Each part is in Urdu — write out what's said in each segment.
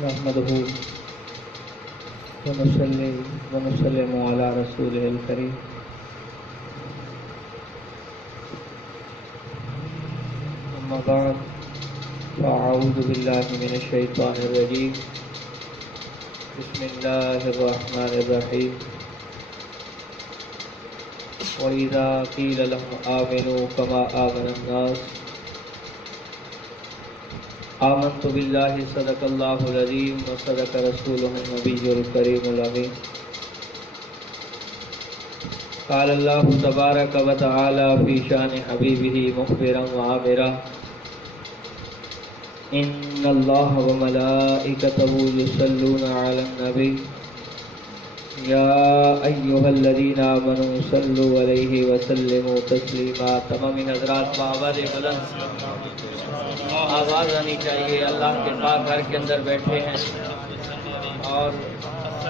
نحمده ونصلي ونسلم على رسوله الكريم أما بعد فأعوذ بالله من الشيطان الرجيم بسم الله الرحمن الرحيم وإذا قيل لهم آمنوا كما آمن الناس آمنت بالله صدق الله العظيم وصدق رسوله النبي الكريم الأمين قال الله تبارك وتعالى في شان حبيبه مخبرا وعامرا إن الله وملائكته يصلون على النبي يا أيها الذين آمنوا صلوا عليه وسلموا تسليما تمام حضرات آواز بلند آواز آنی چاہیے. اللہ کے پاک گھر کے اندر بیٹھے ہیں اور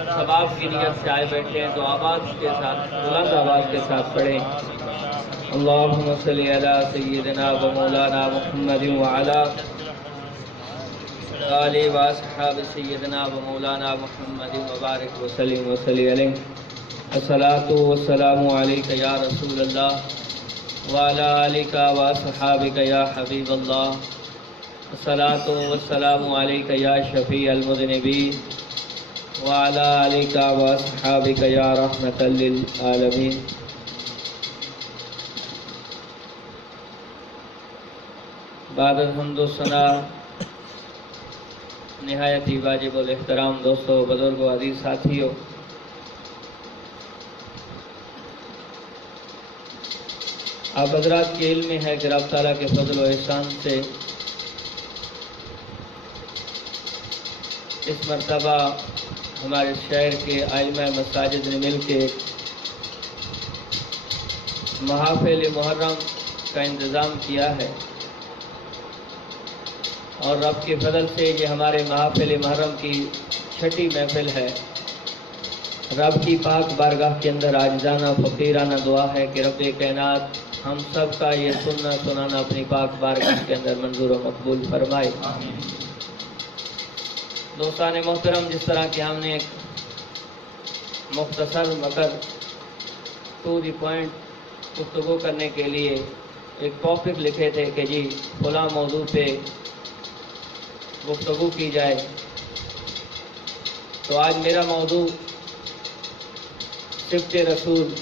ثواب کی نیت سے آئے بیٹھے ہیں تو آواز کے ساتھ بلند آواز کے ساتھ پڑھیں. اللہم صلی علی سیدنا و مولانا محمد وعلی آلہ و اصحاب سیدنا و مولانا محمد مبارک وسلم وصلی علیہ. الصلاۃ والسلام علیک یا رسول اللہ وعلی آلک و اصحابک یا حبیب اللہ. الصلاۃ والسلام علیک یا شفیع المذنبین وعلی آلک و اصحابک یا رحمۃ للعالمین. بعد الحمد والثناء نہایت ہی واجب الاحترام دوستو، بزرگوں، عزیز ساتھیوں، آپ حضرات کے علم میں ہے کہ رب تعالیٰ کے فضل و احسان سے اس مرتبہ ہمارے شہر کے ائمہ مساجد نے مل کے محافل محرم کا انتظام کیا ہے اور رب کے فضل سے یہ ہمارے محافل محرم کی چھٹی محفل ہے. رب کی پاک بارگاہ کے اندر عاجزانہ فقیرانہ دعا ہے کہ رب کائنات ہم سب کا یہ سننا سنانا اپنی پاک بارگاہ کے اندر منظور و مقبول فرمائے. دوستان محترم، جس طرح کہ ہم نے ایک مختصر مگر ٹو دی پوائنٹ گفتگو کرنے کے لیے ایک ٹاپک لکھے تھے کہ جی فلاں موضوع پہ گفتگو کی جائے، تو آج میرا موضوع صفت رسول،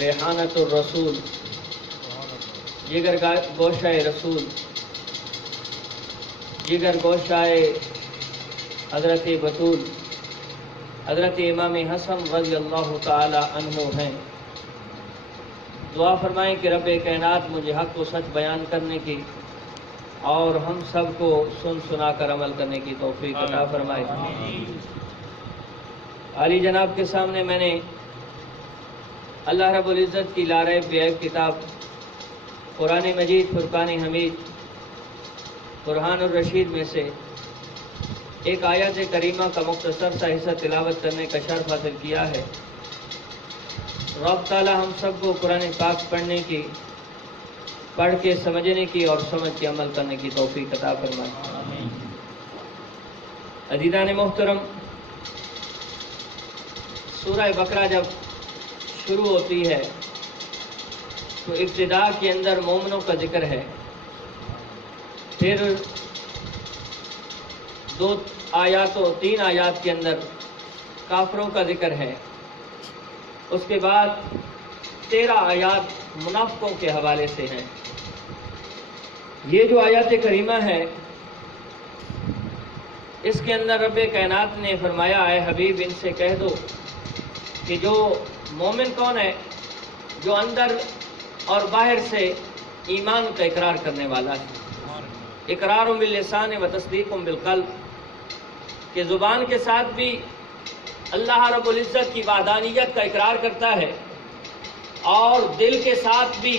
ریحانت الرسول، جگر گوشہ رسول، جگر گوشہ حضرت بطول، حضرت امام حسن رضی اللہ تعالی عنہ ہیں. دعا فرمائیں کہ رب کائنات مجھے حق و سچ بیان کرنے کی اور ہم سب کو سن سنا کر عمل کرنے کی توفیق عطا فرمائے. علی جناب کے سامنے میں نے اللہ رب العزت کی لاریب بیعیب کتاب قرآن مجید فرقان حمید برہان الرشید میں سے ایک آیت کریمہ کا مختصر سا حصہ تلاوت کرنے کا شرف حاصل کیا ہے. رب تعالی ہم سب کو قرآن پاک پڑھنے کی، پڑھ کے سمجھنے کی اور سمجھ کے عمل کرنے کی توفیق عطا فرمائے. عزیزان محترم، سورہ بقرہ جب شروع ہوتی ہے تو ابتدا کے اندر مومنوں کا ذکر ہے، پھر تین آیات کے اندر کافروں کا ذکر ہے، اس کے بعد 13 آیات منافقوں کے حوالے سے ہیں. یہ جو آیات کریمہ ہے اس کے اندر رب کائنات نے فرمایا اے حبیب ان سے کہہ دو کہ جو مومن کون ہے؟ جو اندر اور باہر سے ایمان کا اقرار کرنے والا ہے. اقرار باللسان و تصدیق بالقلب، کہ زبان کے ساتھ بھی اللہ رب العزت کی وحدانیت کا اقرار کرتا ہے اور دل کے ساتھ بھی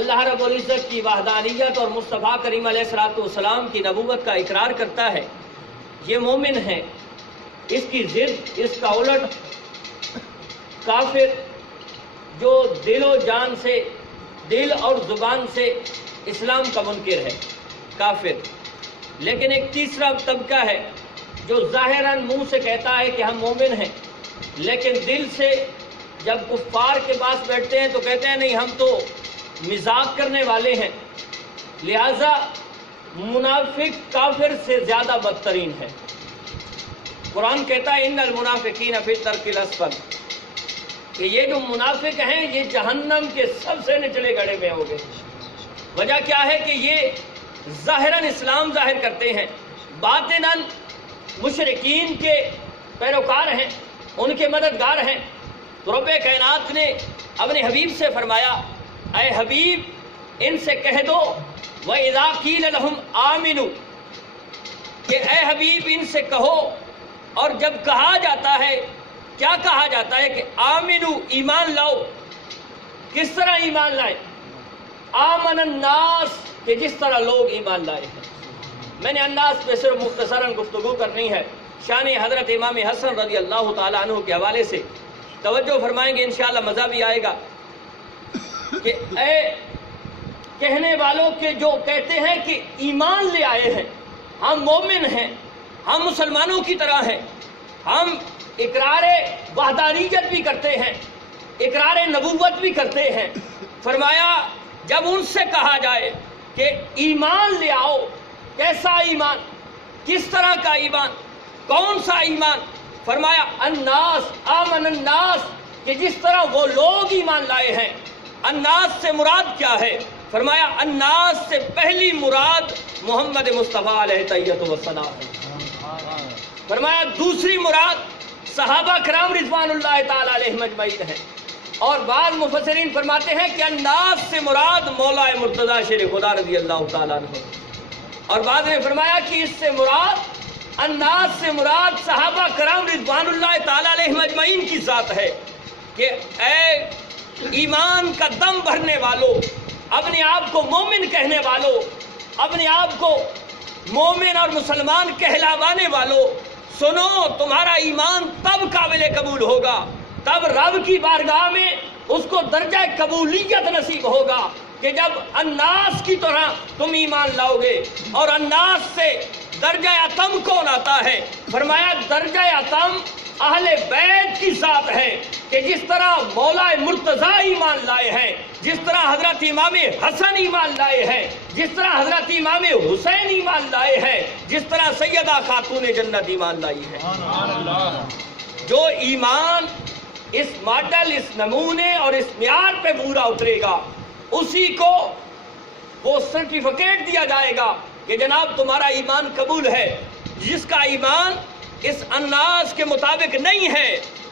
اللہ رب العزت کی وحدانیت اور مصطفیٰ کریم علیہ الصلوۃ والسلام کی نبوت کا اقرار کرتا ہے. یہ مومن ہے. اس کی ضد، اس کا الٹ کافر جو دل و جان سے، دل اور زبان سے اسلام کا منکر ہے، کافر. لیکن ایک تیسرا طبقہ ہے جو ظاہراً منہ سے کہتا ہے کہ ہم مومن ہیں، لیکن دل سے جب کفار کے پاس بیٹھتے ہیں تو کہتے ہیں نہیں، ہم تو مذاق کرنے والے ہیں۔ لہذا منافق کافر سے زیادہ بدترین ہے۔ قرآن کہتا ہے ان المنافقین فی الدرک الاسفل، کہ یہ جو منافق ہیں یہ جہنم کے سب سے نچلے گڑھے میں ہوں گے۔ وجہ کیا ہے کہ یہ ظاہراً اسلام ظاہر کرتے ہیں، باطناً مشرکین کے پیروکار ہیں، ان کے مددگار ہیں۔ تو رب کائنات نے اپنے حبیب سے فرمایا اے حبیب ان سے کہہ دو وَإِذَا قِيلَ لَهُمْ آمِنُوا، کہ اے حبیب ان سے کہو، اور جب کہا جاتا ہے کیا کہا جاتا ہے کہ آمنو ایمان لاؤ۔ کس طرح ایمان لائے؟ آمن الناس، کہ جس طرح لوگ ایمان لائے ہیں۔ میں نے الناس پہ صرف مختصراً گفتگو کرنی ہے۔ شان حضرت امام حسن رضی اللہ تعالیٰ عنہ کے حوالے سے توجہ فرمائیں گے، انشاءاللہ مزہ بھی آئے گا، کہ اے کہنے والوں کے جو کہتے ہیں کہ ایمان لے آئے ہیں، ہم مومن ہیں، ہم مسلمانوں کی طرح ہیں، ہم اقرار وحدانیت بھی کرتے ہیں، اقرار نبوت بھی کرتے ہیں۔ فرمایا جب ان سے کہا جائے کہ ایمان لے آؤ، کیسا ایمان، کس طرح کا ایمان، کون سا ایمان؟ فرمایا الناس آمن الناس، کہ جس طرح وہ لوگ ایمان لائے ہیں۔ الناس سے مراد کیا ہے؟ فرمایا الناس سے پہلی مراد محمد مصطفیٰ علیہ تحیۃ والسلام ہے۔ فرمایا دوسری مراد صحابہ کرام رضوان اللہ تعالی علیہم اجمعین ہے، اور بعض مفسرین فرماتے ہیں کہ الناس سے مراد مولا مرتضی شیر خدا رضی اللہ تعالیٰ عنہ، اور بعض نے فرمایا کہ اس سے مراد الناس سے مراد صحابہ کرام رضوان اللہ تعالی علیہم اجمعین کی ذات ہے، کہ اے ایمان کا دم بھرنے والوں، اپنے آپ کو مومن کہنے والوں، اپنے آپ کو مومن اور مسلمان کہلاوانے والوں، سنو تمہارا ایمان تب قابل قبول ہوگا، تب رب کی بارگاہ میں اس کو درجہ قبولیت نصیب ہوگا کہ جب الناس کی طرح تم ایمان لاؤ گے۔ اور الناس سے درجہ اتم کون آتا ہے؟ فرمایا درجہ اتم اہل بیت کی ذات ہے، کہ جس طرح مولا مرتضیٰ ایمان لائے ہیں، جس طرح حضرت امام حسن ایمان لائے ہیں، جس طرح حضرت امام حسین ایمان لائے ہیں، جس طرح سیدہ خاتون جنت ایمان لائی ہے۔ جو ایمان اس ماڈل، اس نمونے اور اس معیار پہ پورا اترے گا، اسی کو وہ سرٹیفکیٹ دیا جائے گا کہ جناب تمہارا ایمان قبول ہے۔ جس کا ایمان اس الناس کے مطابق نہیں ہے،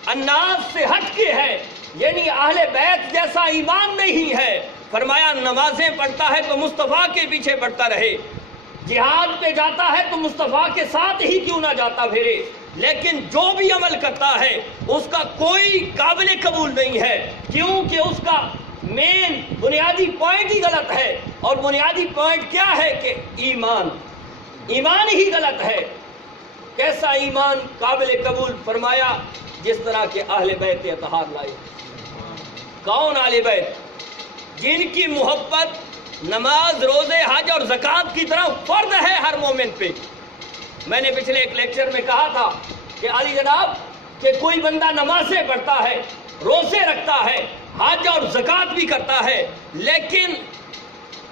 الناس سے ہٹ کے ہے، یعنی اہل بیت جیسا ایمان نہیں ہے، فرمایا نمازیں پڑھتا ہے تو مصطفیٰ کے پیچھے پڑھتا رہے، جہاد پہ جاتا ہے تو مصطفیٰ کے ساتھ ہی کیوں نہ جاتا پھرے، لیکن جو بھی عمل کرتا ہے اس کا کوئی قابل قبول نہیں ہے، کیونکہ اس کا مین بنیادی پوائنٹ ہی غلط ہے۔ اور بنیادی پوائنٹ کیا ہے کہ ایمان ہی غلط ہے۔ کیسا ایمان قابل قبول؟ فرمایا جس طرح کے اہل بیت اطہار لائے۔ کون اہل بیت؟ جن کی محبت نماز، روزے، حج اور زکوٰۃ کی طرح فرض ہے ہر مومن پہ۔ میں نے پچھلے ایک لیکچر میں کہا تھا کہ علی جناب کہ کوئی بندہ نمازیں پڑھتا ہے، روزے رکھتا ہے، حج اور زکوٰۃ بھی کرتا ہے، لیکن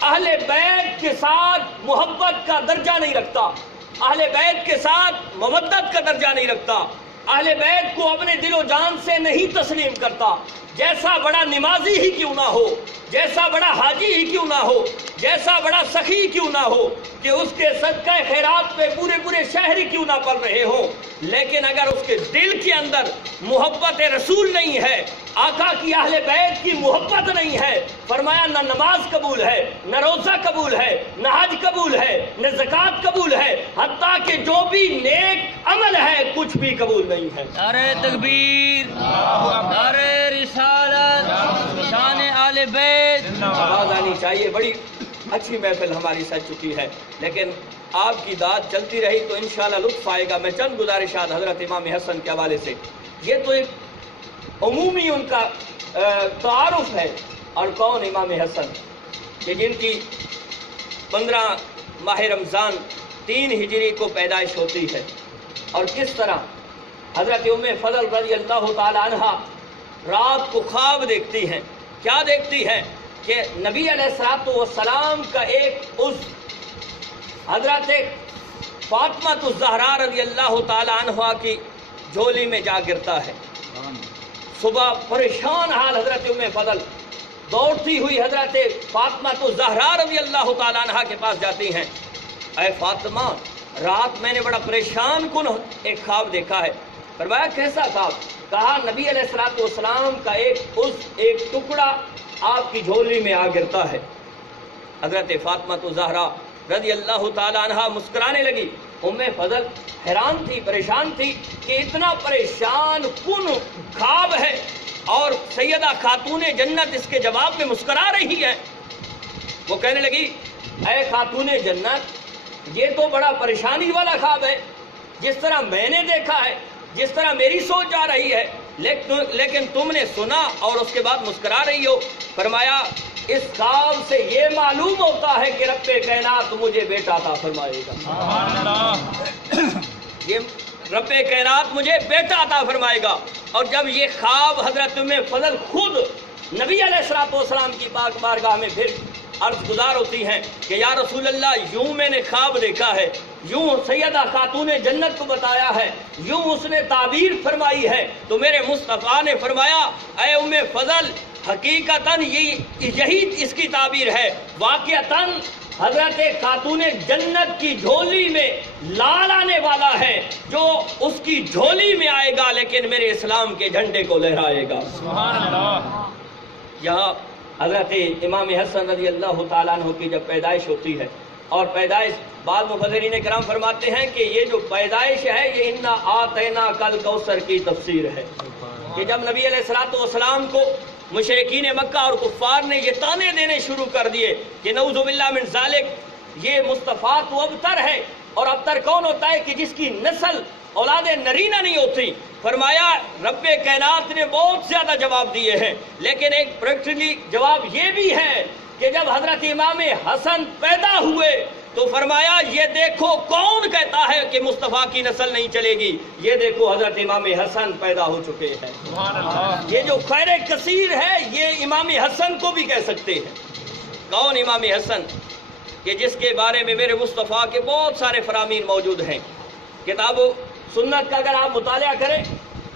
اہل بیت کے ساتھ محبت کا درجہ نہیں رکھتا، اہل بیت کے ساتھ مودت کا درجہ نہیں رکھتا، اہل بیت کو اپنے دل و جان سے نہیں تسلیم کرتا، جیسا بڑا نمازی ہی کیوں نہ ہو، جیسا بڑا حاجی ہی کیوں نہ ہو، جیسا بڑا سخی کیوں نہ ہو، کہ اس کے صدقہ خیرات پہ پورے شہر ہی کیوں نہ پڑ رہے ہوں، لیکن اگر اس کے دل کے اندر محبت رسول نہیں ہے، آقا کی اہل بیت کی محبت نہیں ہے، فرمایا نہ نماز قبول ہے، نہ روزہ قبول ہے، نہ حج قبول ہے، نہ زکوٰۃ قبول ہے، حتیٰ کہ جو بھی نیک عمل ہے کچھ بھی قبول نہیں ہے۔ نعرہ تکبیر، نعرہ رسالت، شان آل بیت۔ آواز آنی چاہیے۔ بڑی اچھی محفل ہماری سج چکی ہے، لیکن آپ کی داد چلتی رہی تو انشاءاللہ لطف آئے گا۔ میں چند گزارشات حضرت امام حسن کے حوالے سے، یہ تو ایک عمومی ان کا تعارف ہے۔ اور کون امام حسن؟ کہ جن کی 15 ماہ رمضان 3 ہجری کو پیدائش ہوتی ہے، اور کس طرح حضرت ام فضل رضی اللہ تعالی عنہ رات کو خواب دیکھتی ہیں۔ کیا دیکھتی ہیں؟ کہ نبی علیہ الصلوۃ والسلام کا ایک حضرت فاطمہ الزہرا رضی اللہ تعالی عنہ کی جھولی میں جا گرتا ہے۔ صبح پریشان حال حضرت ام فضل دوڑتی ہوئی حضرت فاطمہ الزہرا رضی اللہ تعالی عنہ کے پاس جاتی ہیں۔ اے فاطمہ، رات میں نے بڑا پریشان کن ایک خواب دیکھا ہے۔ فرمایا کیسا خواب؟ کہا نبی علیہ الصلوۃ والسلام کا ایک ٹکڑا آپ کی جھولی میں آ گرتا ہے۔ حضرت فاطمہ الزہرا رضی اللہ تعالی عنہ مسکرانے لگی۔ ام فضل حیران تھی، پریشان تھی کہ اتنا پریشان کن خواب ہے اور سیدہ خاتون جنت اس کے جواب میں مسکرا رہی ہے۔ وہ کہنے لگی اے خاتون جنت، یہ تو بڑا پریشانی والا خواب ہے، جس طرح میں نے دیکھا ہے، جس طرح میری سوچ آ رہی ہے، لیکن تم نے سنا اور اس کے بعد مسکرا رہی ہو۔ فرمایا اس خواب سے یہ معلوم ہوتا ہے کہ رب کائنات مجھے بیٹا عطا فرمائے گا۔ سبحان اللہ، یہ رب کائنات مجھے بیٹا عطا فرمائے گا۔ اور جب یہ خواب حضرت ام فضل خود نبی علیہ الصلوۃ والسلام کی پاک بارگاہ میں پھر عرض گزار ہوتی ہیں کہ یا رسول اللہ، یوں میں نے خواب دیکھا ہے، یوں سیدہ خاتون جنت کو بتایا ہے، یوں اس نے تعبیر فرمائی ہے، تو میرے مصطفیٰ نے فرمایا اے ام فضل، حقیقتاً یہی اس کی تعبیر ہے۔ واقعتاً حضرت خاتون جنت کی جھولی میں لال آنے والا ہے، جو اس کی جھولی میں آئے گا لیکن میرے اسلام کے جھنڈے کو لہرائے گا۔ سبحان اللہ۔ یہاں حضرت امام حسن رضی اللہ تعالیٰ عنہ کی جب پیدائش ہوتی ہے، اور پیدائش بعض مفسرین کرام فرماتے ہیں کہ یہ جو پیدائش ہے یہ انا آتینا کل کوثر کی تفسیر ہے، کہ جب نبی علیہ الصلوۃ والسلام کو مشرکین مکہ اور کفار نے یہ تانے دینے شروع کر دیے کہ نعوذ باللہ من ذالک، یہ مصطفیٰ تو ابتر ہے، اور ابتر کون ہوتا ہے؟ کہ جس کی نسل اولاد نرینہ نہیں ہوتی۔ فرمایا رب کائنات نے بہت زیادہ جواب دیے ہیں، لیکن ایک پریکٹیکلی جواب یہ بھی ہے کہ جب حضرت امام حسن پیدا ہوئے تو فرمایا یہ دیکھو کون کہتا ہے کہ مصطفیٰ کی نسل نہیں چلے گی، یہ دیکھو حضرت امام حسن پیدا ہو چکے ہیں۔ یہ جو خیر کثیر ہے یہ امام حسن کو بھی کہہ سکتے ہیں۔ کون امام حسن؟ کہ جس کے بارے میں میرے مصطفیٰ کے بہت سارے فرامین موجود ہیں۔ کتاب و سنت کا اگر آپ مطالعہ کریں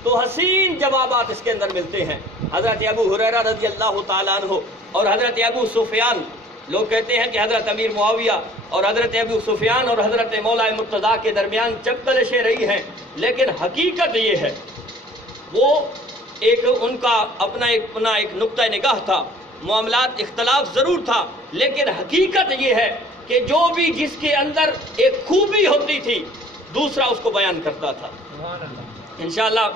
تو حسین جوابات اس کے اندر ملتے ہیں۔ حضرت ابو ہریرہ رضی اللہ تعالیٰ عنہ اور حضرت ابو سفیان، لوگ کہتے ہیں کہ حضرت امیر معاویہ اور حضرت ابو سفیان اور حضرت مولا مرتضیٰ کے درمیان چپکلشیں رہی ہیں، لیکن حقیقت یہ ہے وہ ان کا اپنا ایک نقطہ نگاہ تھا، معاملات اختلاف ضرور تھا، لیکن حقیقت یہ ہے کہ جو بھی جس کے اندر ایک خوبی ہوتی تھی دوسرا اس کو بیان کرتا تھا۔ انشاءاللہ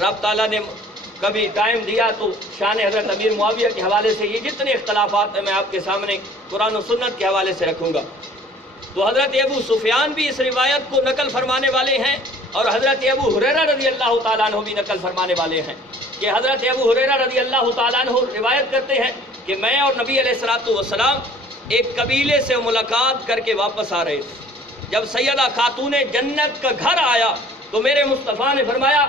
رب تعالیٰ نے کبھی ٹائم دیا تو شان حضرت امیر معاویہ کے حوالے سے یہ جتنے اختلافات ہیں میں آپ کے سامنے قرآن و سنت کے حوالے سے رکھوں گا۔ تو حضرت ابو سفیان بھی اس روایت کو نقل فرمانے والے ہیں، اور حضرت ابو ہریرہ رضی اللہ تعالیٰ عنہ بھی نقل فرمانے والے ہیں، کہ حضرت ابو ہریرہ رضی اللہ تعالیٰ عنہ روایت کرتے ہیں کہ میں اور نبی علیہ الصلوۃ والسلام ایک قبیلے سے ملاقات کر کے واپس آ رہے تھے۔ جب سیدہ خاتون جنت کا گھر آیا تو میرے مصطفیٰ نے فرمایا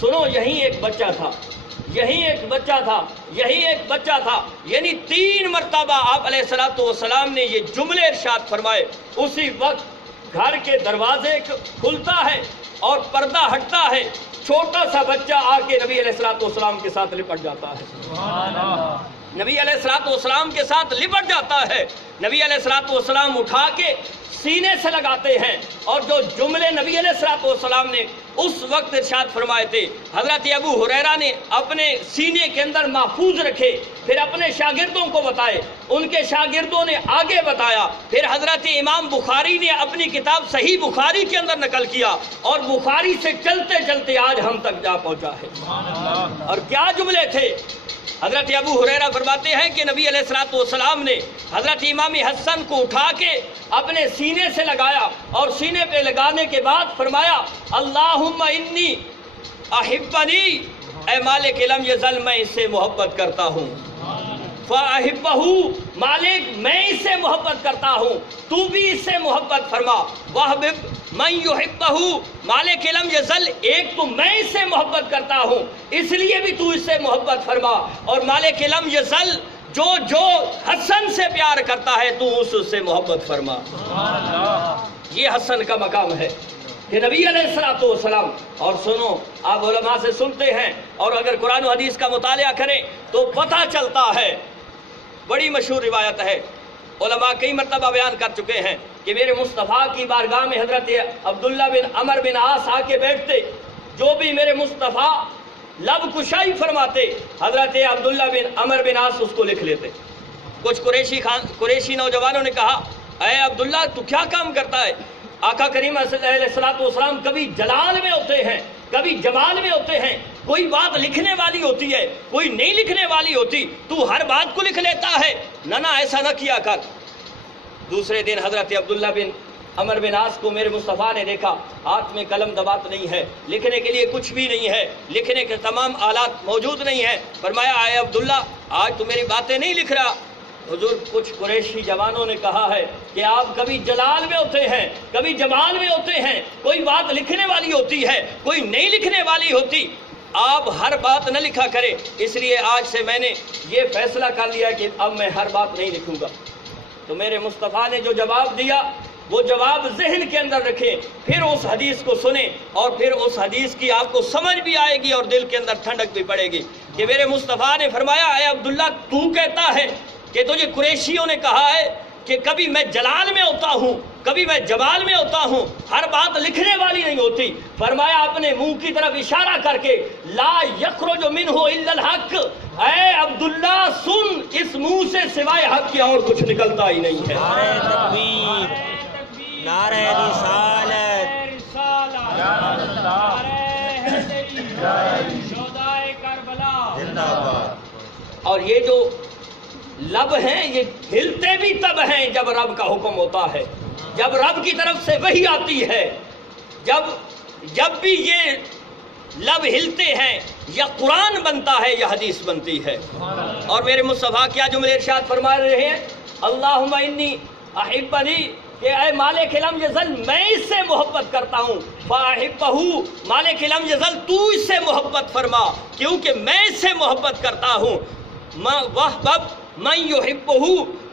سنو، یہیں ایک بچہ تھا، یہیں ایک بچہ تھا، یہیں ایک بچہ تھا، یعنی 3 مرتبہ آپ علیہ الصلوۃ والسلام نے یہ جملے ارشاد فرمائے۔ اسی وقت گھر کے دروازے کھلتا ہے اور پردہ ہٹتا ہے، چھوٹا سا بچہ آ کے نبی علیہ الصلوۃ والسلام کے ساتھ لپٹ جاتا ہے۔ سبحان اللہ، نبی علیہ الصلوۃ والسلام کے ساتھ لپٹ جاتا ہے۔ نبی علیہ الصلوۃ والسلام اٹھا کے سینے سے لگاتے ہیں، اور جو جملے نبی علیہ الصلوۃ والسلام نے اس وقت ارشاد فرمائے تھے حضرت ابو ہریرہ نے اپنے سینے کے اندر محفوظ رکھے، پھر اپنے شاگردوں کو بتائے، ان کے شاگردوں نے آگے بتایا، پھر حضرت امام بخاری نے اپنی کتاب صحیح بخاری کے اندر نقل کیا، اور بخاری سے چلتے چلتے آج ہم تک جا پہنچا ہے۔ اور کیا جملے تھے؟ حضرت ابو ہریرہ فرماتے ہیں کہ نبی علیہ الصلوۃ والسلام نے حضرت امام حسن کو اٹھا کے اپنے سینے سے لگایا، اور سینے پہ لگانے کے بعد فرمایا اللہم انی احبنی، اے مالک لم یزل میں اس سے محبت کرتا ہوں۔ فَأَحِبَّهُ مالک میں اس سے محبت کرتا ہوں، تو بھی اس سے محبت فرما۔ وَحَبِّبْ مَن يُحِبَّهُ مالک لم یزل ایک تو میں اس سے محبت کرتا ہوں اس لیے بھی تو اس سے محبت فرما، اور مالک لم یزل جو حسن سے پیار کرتا ہے تو اس سے محبت فرما۔ یہ حسن کا مقام ہے کہ نبی علیہ السلام، اور سنو آپ علماء سے سنتے ہیں اور اگر قرآن و حدیث کا مطالعہ کریں تو پتہ چلتا ہے، بڑی مشہور روایت ہے، علماء کئی مرتبہ بیان کر چکے ہیں کہ میرے مصطفیٰ کی بارگاہ میں حضرت عبداللہ بن عمر بن عاص آ کے بیٹھتے، جو بھی میرے مصطفیٰ لب کشائی فرماتے حضرت عبداللہ بن عمر بن عاص اس کو لکھ لیتے۔ کچھ قریشی نوجوانوں نے کہا اے عبداللہ تو کیا کام کرتا ہے؟ آقا کریم علیہ السلام کبھی جلال میں ہوتے ہیں کبھی جمال میں ہوتے ہیں، کوئی بات لکھنے والی ہوتی ہے کوئی نہیں لکھنے والی ہوتی، تو ہر بات کو لکھ لیتا ہے، نہ ایسا نہ کیا کر۔ دوسرے دن حضرت عبداللہ بن عمر بن عاص کو میرے مصطفیٰ نے دیکھا، ہاتھ میں قلم دبات نہیں ہے، لکھنے کے لیے کچھ بھی نہیں ہے، لکھنے کے تمام آلات موجود نہیں ہیں۔ فرمایا اے عبداللہ آج تو میری باتیں نہیں لکھ رہا۔ حضور کچھ قریشی جوانوں نے کہا ہے کہ آپ کبھی جلال میں ہوتے ہیں کبھی جمال میں ہوتے ہیں، کوئی بات لکھنے والی ہوتی ہے کوئی نہیں لکھنے والی ہوتی، آپ ہر بات نہ لکھا کرے، اس لیے آج سے میں نے یہ فیصلہ کر لیا کہ اب میں ہر بات نہیں لکھوں گا۔ تو میرے مصطفیٰ نے جو جواب دیا وہ جواب ذہن کے اندر رکھیں، پھر اس حدیث کو سنیں اور پھر اس حدیث کی آپ کو سمجھ بھی آئے گی اور دل کے اندر ٹھنڈک بھی پڑے گی کہ میرے مصطفیٰ نے فرمایا اے عبداللہ تو کہتا ہے کہ تجھے قریشیوں نے کہا ہے کہ کبھی میں جلال میں ہوتا ہوں کبھی میں جمال میں ہوتا ہوں، ہر بات لکھنے والی نہیں ہوتی۔ فرمایا اپنے منہ کی طرف اشارہ کر کے لا یخرج منہ الا الحق، اے عبداللہ سن اس منہ سے سوائے حق کے اور کچھ نکلتا ہی نہیں ہے۔ نعرہ تکبیر، نعرہ رسالت، اور یہ جو لب ہیں یہ ہلتے بھی تب ہیں جب رب کا حکم ہوتا ہے، جب رب کی طرف سے وحی آتی ہے، جب بھی یہ لب ہلتے ہیں یا قرآن بنتا ہے یا حدیث بنتی ہے۔ اور میرے مصطفیٰ کیا جملے ارشاد فرما رہے ہیں، اللہم انی احبنی، کہ اے مالک لم یزل میں اس سے محبت کرتا ہوں، فاحبہ مالک لم یزل تو اس سے محبت فرما کیونکہ میں اس سے محبت کرتا ہوں۔ وحبب من یحبہ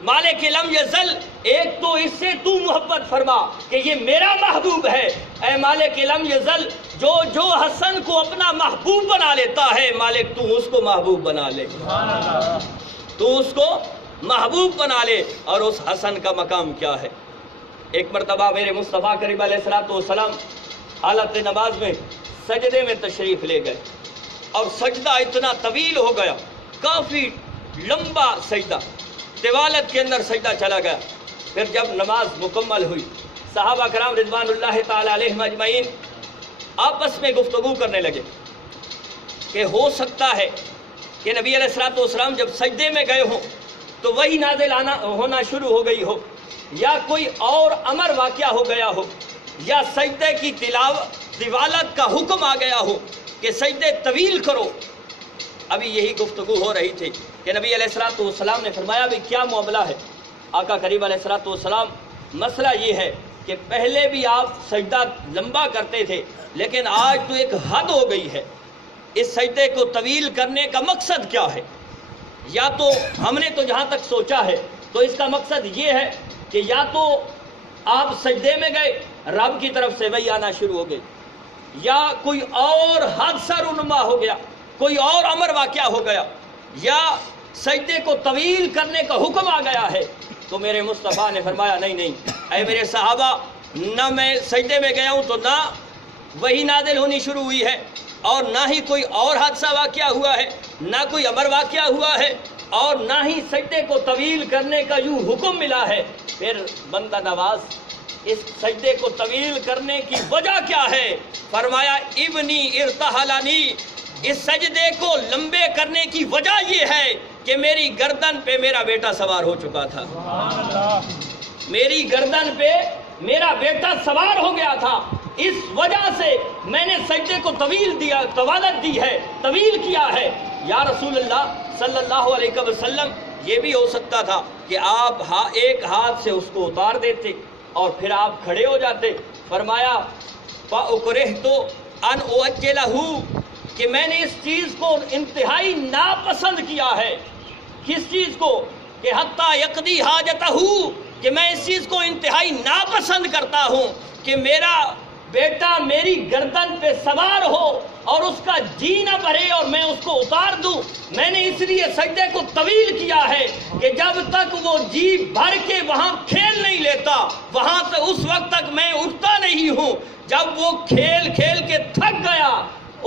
مالک لم یزل ایک تو اس سے تو محبت فرما کہ یہ میرا محبوب ہے، اے مالک لم یزل جو حسن کو اپنا محبوب بنا لیتا ہے مالک تو اس کو محبوب بنا لے، تو اس کو محبوب بنا لے۔ اور اس حسن کا مقام کیا ہے؟ ایک مرتبہ میرے مصطفیٰ کریم علیہ السلام حالت نماز میں سجدے میں تشریف لے گئے اور سجدہ اتنا طویل ہو گیا، کافی لمبا سجدہ، طوالت کے اندر سجدہ چلا گیا۔ پھر جب نماز مکمل ہوئی صحابہ کرام رضوان اللہ تعالی علیہم اجمعین آپس میں گفتگو کرنے لگے کہ ہو سکتا ہے کہ نبی علیہ السلام جب سجدے میں گئے ہوں تو وہی نازل ہونا شروع ہو گئی ہو، یا کوئی اور امر واقعہ ہو گیا ہو، یا سجدے کی طوالت کا حکم آ گیا ہو کہ سجدے طویل کرو۔ ابھی یہی گفتگو ہو رہی تھی کہ نبی علیہ السلام نے فرمایا بھی کیا معاملہ ہے؟ آقا کریم علیہ السلام مسئلہ یہ ہے کہ پہلے بھی آپ سجدہ لمبا کرتے تھے لیکن آج تو ایک حد ہو گئی ہے، اس سجدے کو طویل کرنے کا مقصد کیا ہے؟ یا تو ہم نے تو جہاں تک سوچا ہے تو اس کا مقصد یہ ہے کہ یا تو آپ سجدے میں گئے رب کی طرف سے وحی آنا شروع ہو گئی، یا کوئی اور حادثہ رونما ہو گیا، کوئی اور امر واقعہ ہو گیا، یا سجدے کو طویل کرنے کا حکم آ گیا ہے۔ تو میرے مصطفیٰ نے فرمایا نہیں اے میرے صحابہ، نہ میں سجدے میں گیا ہوں تو نہ وحی نازل ہونی شروع ہوئی ہے اور نہ ہی کوئی اور حادثہ واقعہ ہوا ہے، نہ کوئی امر واقعہ ہوا ہے اور نہ ہی سجدے کو طویل کرنے کا یوں حکم ملا ہے۔ پھر بندہ نواز اس سجدے کو طویل کرنے کی وجہ کیا ہے؟ فرمایا ابنی ارتحلنی، اس سجدے کو لمبے کرنے کی وجہ یہ ہے کہ میری گردن پہ میرا بیٹا سوار ہو چکا تھا، میری گردن پہ میرا بیٹا سوار ہو گیا تھا، اس وجہ سے میں نے سجدے کو طوالت دی ہے، طویل کیا ہے۔ یا رسول اللہ صلی اللہ علیہ وسلم یہ بھی ہو سکتا تھا کہ آپ ایک ہاتھ سے اس کو اتار دیتے اور پھر آپ کھڑے ہو جاتے۔ فرمایا فَأُكْرِهْتُ أَنْ أُعَجِّلَهُ، کہ میں نے اس چیز کو انتہائی ناپسند کیا ہے۔ کس چیز کو؟ کہ حتیٰ یقضی حاجتہ، کہ میں اس چیز کو انتہائی ناپسند کرتا ہوں کہ میرا بیٹا میری گردن پہ سوار ہو اور اس کا جی نہ بھرے اور میں اس کو اتار دوں۔ میں نے اس لیے سجدے کو طویل کیا ہے کہ جب تک وہ جی بھر کے وہاں کھیل نہیں لیتا، وہاں سے اس وقت تک میں اٹھتا نہیں ہوں۔ جب وہ کھیل کھیل کے تھک گیا،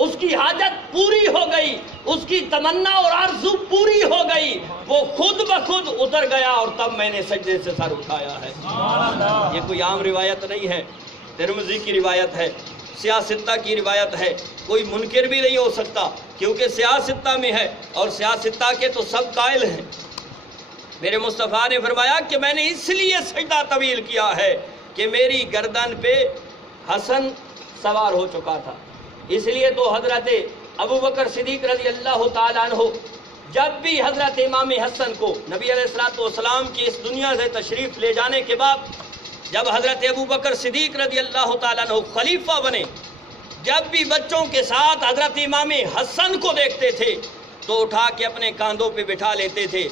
اس کی حاجت پوری ہو گئی، اس کی تمنا اور آرزو پوری ہو گئی، وہ خود بخود اتر گیا اور تب میں نے سجدے سے سر اٹھایا ہے۔ یہ کوئی عام روایت نہیں ہے، ترمذی کی روایت ہے، سیاستہ کی روایت ہے، کوئی منکر بھی نہیں ہو سکتا کیونکہ سیاستہ میں ہے اور سیاستہ کے تو سب قائل ہیں۔ میرے مصطفیٰ نے فرمایا کہ میں نے اس لیے سجدہ طویل کیا ہے کہ میری گردن پہ حسن سوار ہو چکا تھا۔ اس لیے تو حضرت ابو بکر صدیق رضی اللہ تعالیٰ عنہ جب بھی حضرت امام حسن کو نبی علیہ الصلوۃ والسلام کی اس دنیا سے تشریف لے جانے کے بعد، جب حضرت ابو بکر صدیق رضی اللہ تعالیٰ عنہ خلیفہ بنے، جب بھی بچوں کے ساتھ حضرت امام حسن کو دیکھتے تھے تو اٹھا کے اپنے کاندھوں پہ بٹھا لیتے تھے۔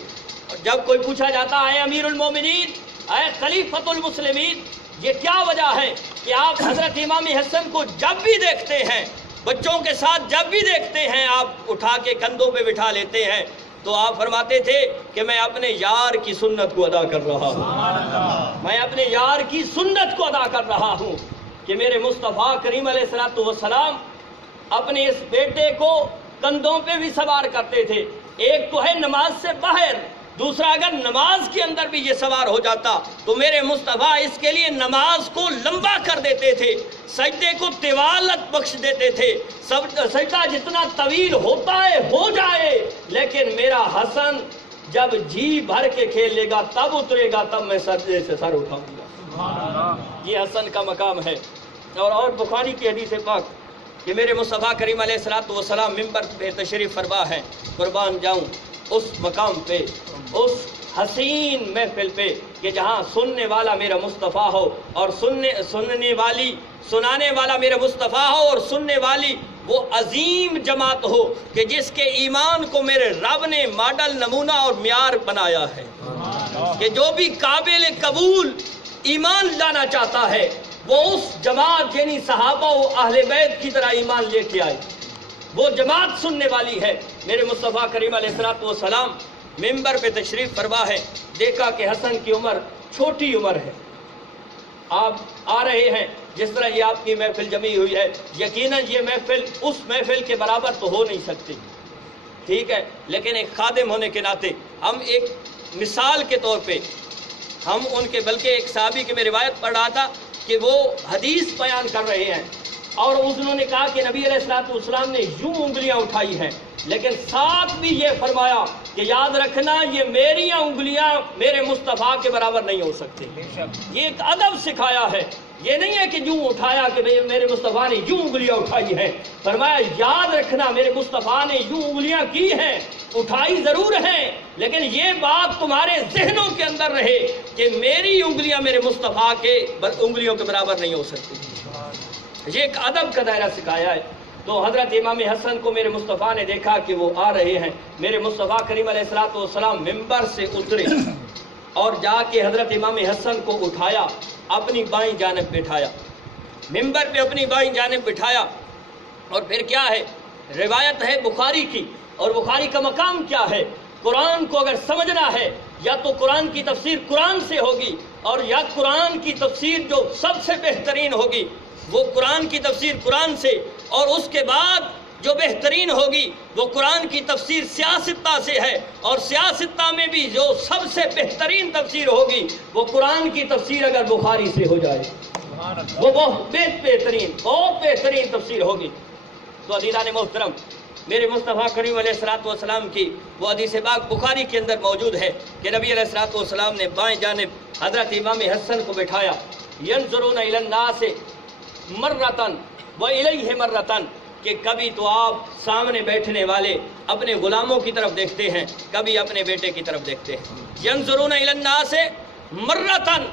اور جب کوئی پوچھا جاتا ہے امیر المومنین، اے خلیفۃ المسلمین، یہ کیا وجہ ہے کہ آپ حضرت امام حسن کو جب بھی دیکھتے ہیں، بچوں کے ساتھ جب بھی دیکھتے ہیں، آپ اٹھا کے کندھوں پہ بٹھا لیتے ہیں؟ تو آپ فرماتے تھے کہ میں اپنے یار کی سنت کو ادا کر رہا ہوں، میں اپنے یار کی سنت کو ادا کر رہا ہوں کہ میرے مصطفیٰ کریم علیہ الصلوۃ والسلام اپنے اس بیٹے کو کندھوں پہ بھی سوار کرتے تھے۔ ایک تو ہے نماز سے باہر، دوسرا اگر نماز کے اندر بھی یہ سوار ہو جاتا تو میرے مصطفیٰ اس کے لیے نماز کو لمبا کر دیتے تھے، سجدے کو طوالت بخش دیتے تھے۔ سجدہ جتنا طویل ہوتا ہے ہو جائے، لیکن میرا حسن جب جی بھر کے کھیل لے گا تب اترے گا، تب میں سجدے سے سر اٹھاؤں گا۔ یہ حسن کا مقام ہے۔ اور بخاری کی حدیث پاک کہ میرے مصطفیٰ کریم علیہ الصلوۃ والسلام ممبر پہ تشریف فرما ہے، قربان جاؤں اس مقام پہ، اس حسین محفل پہ کہ جہاں سننے والا میرا مصطفیٰ ہو اور سنانے والا میرا مصطفیٰ ہو اور سننے والی وہ عظیم جماعت ہو کہ جس کے ایمان کو میرے رب نے ماڈل، نمونہ اور معیار بنایا ہے، کہ جو بھی قابل قبول ایمان لانا چاہتا ہے وہ اس جماعت یعنی صحابہ و اہل بیت کی طرح ایمان لے کے آئے۔ وہ جماعت سننے والی ہے۔ میرے مصطفیٰ کریم علیہ الصلوۃ والسلام ممبر پہ تشریف فرما ہے، دیکھا کہ حسن کی عمر چھوٹی عمر ہے، آپ آ رہے ہیں، جس طرح یہ آپ کی محفل جمی ہوئی ہے، یقیناً یہ محفل اس محفل کے برابر تو ہو نہیں سکتی، ٹھیک ہے، لیکن ایک خادم ہونے کے ناطے ہم ایک مثال کے طور پہ ہم ان کے، بلکہ ایک صحابی کی میں روایت پڑھ رہا تھا کہ وہ حدیث بیان کر رہے ہیں اور انہوں نے کہا کہ نبی علیہ الصلوۃ والسلام نے یوں انگلیاں اٹھائی ہیں، لیکن ساتھ بھی یہ فرمایا کہ یاد رکھنا یہ میری انگلیاں میرے مصطفیٰ کے برابر نہیں ہو سکتی۔ یہ ایک ادب سکھایا ہے، یہ نہیں ہے کہ یوں اٹھایا کہ میرے مصطفیٰ نے یوں انگلیاں اٹھائی ہیں، فرمایا یاد رکھنا میرے مصطفیٰ نے یوں انگلیاں کی ہیں، اٹھائی ضرور ہیں، لیکن یہ بات تمہارے ذہنوں کے اندر رہے کہ میری انگلیاں میرے مصطفیٰ کے انگلیوں کے برابر نہیں ہو سکتی۔ یہ ایک ادب کا دائرہ سکھایا ہے۔ تو حضرت امام حسن کو میرے مصطفیٰ نے دیکھا کہ وہ آ رہے ہیں، میرے مصطفیٰ کریم علیہ الصلوۃ والسلام ممبر سے اترے اور جا کے حضرت امام حسن کو اٹھایا، اپنی بائیں جانب بٹھایا، ممبر پہ اپنی بائیں جانب بٹھایا، اور پھر کیا ہے، روایت ہے بخاری کی، اور بخاری کا مقام کیا ہے، قرآن کو اگر سمجھنا ہے یا تو قرآن کی تفسیر قرآن سے ہوگی، اور یا قرآن کی تفسیر جو سب سے بہترین ہوگی وہ قرآن کی تفسیر قرآن سے، اور اس کے بعد جو بہترین ہوگی وہ قرآن کی تفسیر سیاستہ سے ہے، اور سیاستہ میں بھی جو سب سے بہترین تفسیر ہوگی وہ قرآن کی تفسیر اگر بخاری سے ہو جائے وہ بہت بہترین تفسیر ہوگی۔ تو عزیزان محترم، میرے مصطفیٰ کریم علیہ الصلوۃ والسلام کی وہ حدیث پاک بخاری کے اندر موجود ہے کہ نبی علیہ الصلوۃ والسلام نے بائیں جانب حضرت امام حسن کو بٹھایا، ینظرون الی الناس مرتن و الیہ مرتن، کہ کبھی تو آپ سامنے بیٹھنے والے اپنے غلاموں کی طرف دیکھتے ہیں، کبھی اپنے بیٹے کی طرف دیکھتے ہیں۔ ینظرون الی الناس مرتن